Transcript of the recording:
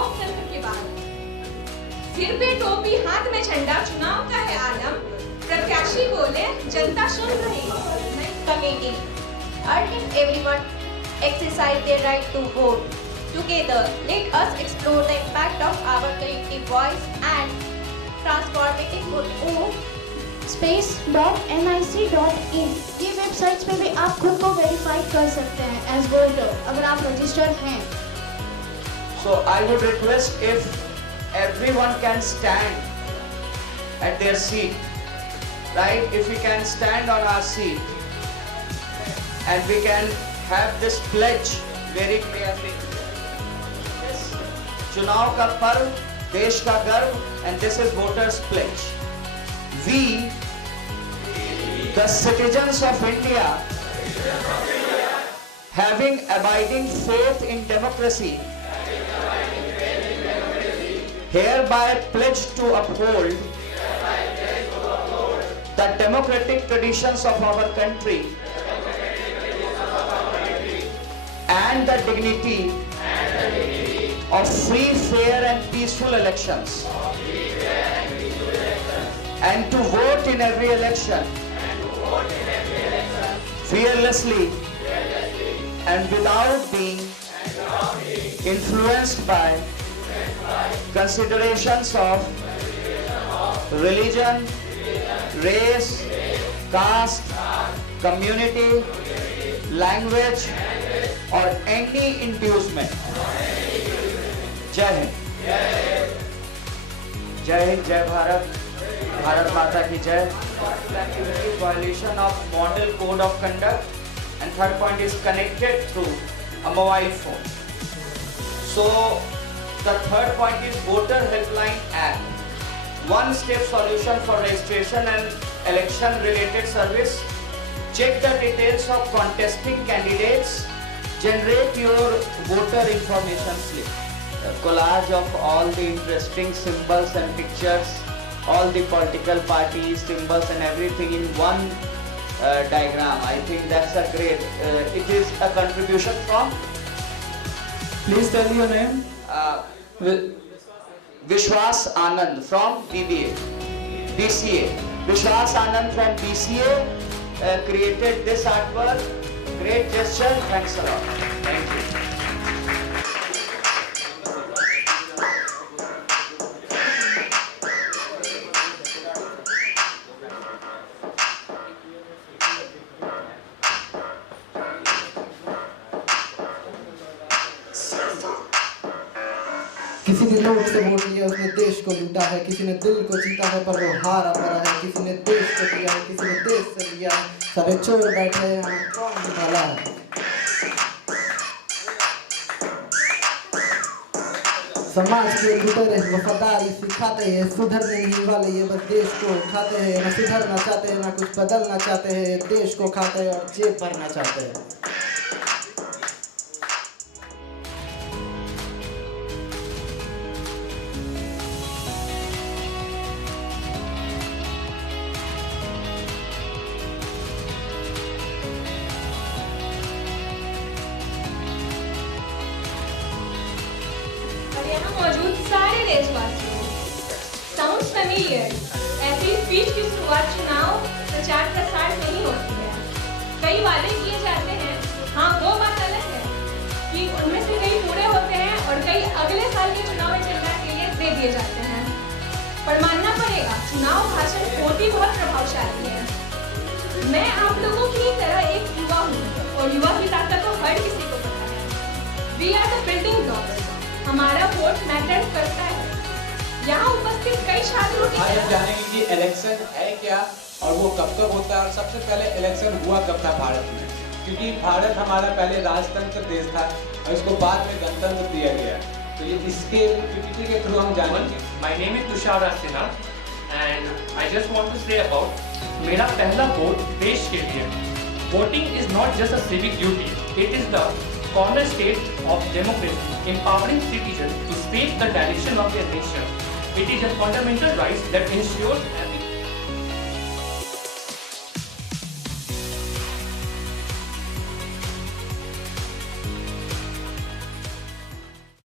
लोकतंत्र की बात। सिर पे टोपी हाथ में झंडा, चुनाव का है आलम, प्रत्याशी बोले जनता सुन रही। Committee, urging everyone exercise their right to vote. Together, let us explore the impact of our collective voice and transformative voting. space.nic.in ये वेबसाइट्स पे भी आप खुद को वेरीफाई कर सकते हैं एज वोटर अगर आप रजिस्टर्ड हैं। So I would request if everyone can stand at their seat, right? If we can stand on our seat and we can have this pledge very clearly. This चुनाव का पर्व, देश का गर्व, and this is voters' pledge. We, the citizens of India, having abiding faith in democracy, hereby pledge to uphold the democratic traditions of our country and the dignity of free, fair and peaceful elections, and to vote in every election fearlessly and without being influenced by considerations of religion, race, caste, community, language or any inducement. जय हिंद, जय हिंद, जय भारत, भारत माता की जय. Activity violation of model code of conduct, and third point is connected through a mobile phone. So the third point is Voter Helpline App, one-step solution for registration and election related service. Check the details of contesting candidates, generate your voter information slip. A collage of all the interesting symbols and pictures, all the political parties, symbols and everything in one diagram. I think that's a great, it is a contribution from, Please tell your name. Vishwas Anand from BCA. Vishwas Anand from BCA created this artwork. Great gesture. Thanks a lot. Thank you. किसी ने नोट से वोट लिया, उसने देश को लूटा है। किसी ने दिल को जीता है पर वो हारा पड़ा है। किसी ने देश को दिया है, किसी ने देश से लिया है। सारे चोर बैठे हैं, हमें कौन निकाला है? समाज के लुटेरे वफादारी सिखाते हैं, सुधरने नहीं वाले ये बस देश को खाते हैं। न सुधरना चाहते हैं, ना कुछ बदलना चाहते हैं, देश को खाते हैं और जेब भरना चाहते हैं। और यहाँ मौजूद सारे देशवासियों, साउंड फेमिलियर, ऐसी स्पीच की शुरुआत चुनाव प्रचार प्रसार से ही होती है। कई वादे किए जाते हैं, हाँ वो बात अलग है कि उनमें से कई पूरे होते हैं और कई अगले साल के चुनाव एजेंडा के लिए दे दिए जाते हैं। पर मानना पड़ेगा, चुनाव भाषण होती बहुत प्रभावशाली है। मैं आप लोगों की तरह एक युवा हूँ और युवा की ताकत तो हर किसी को पता है। We are the building blocks. हमारा वोट मैटर करता है। यहाँ उपस्थित कई छात्रों की आज हम जानेंगे कि इलेक्शन है क्या और वो कब कब होता है और सबसे पहले इलेक्शन हुआ कब था भारत में, क्योंकि भारत हमारा पहले राजतंत्र देश था और इसको बाद में गणतंत्र दिया गया। तो ये इसके पीपीटी के थ्रू हम जानेंगे। My name is Tushar Astina and I just want to say about मेरा पहला वोट देश के लिए। Voting is not just a civic duty, it is the cornerstone of democracy, empowering citizens to shape the direction of their nation. It is a fundamental right that ensures an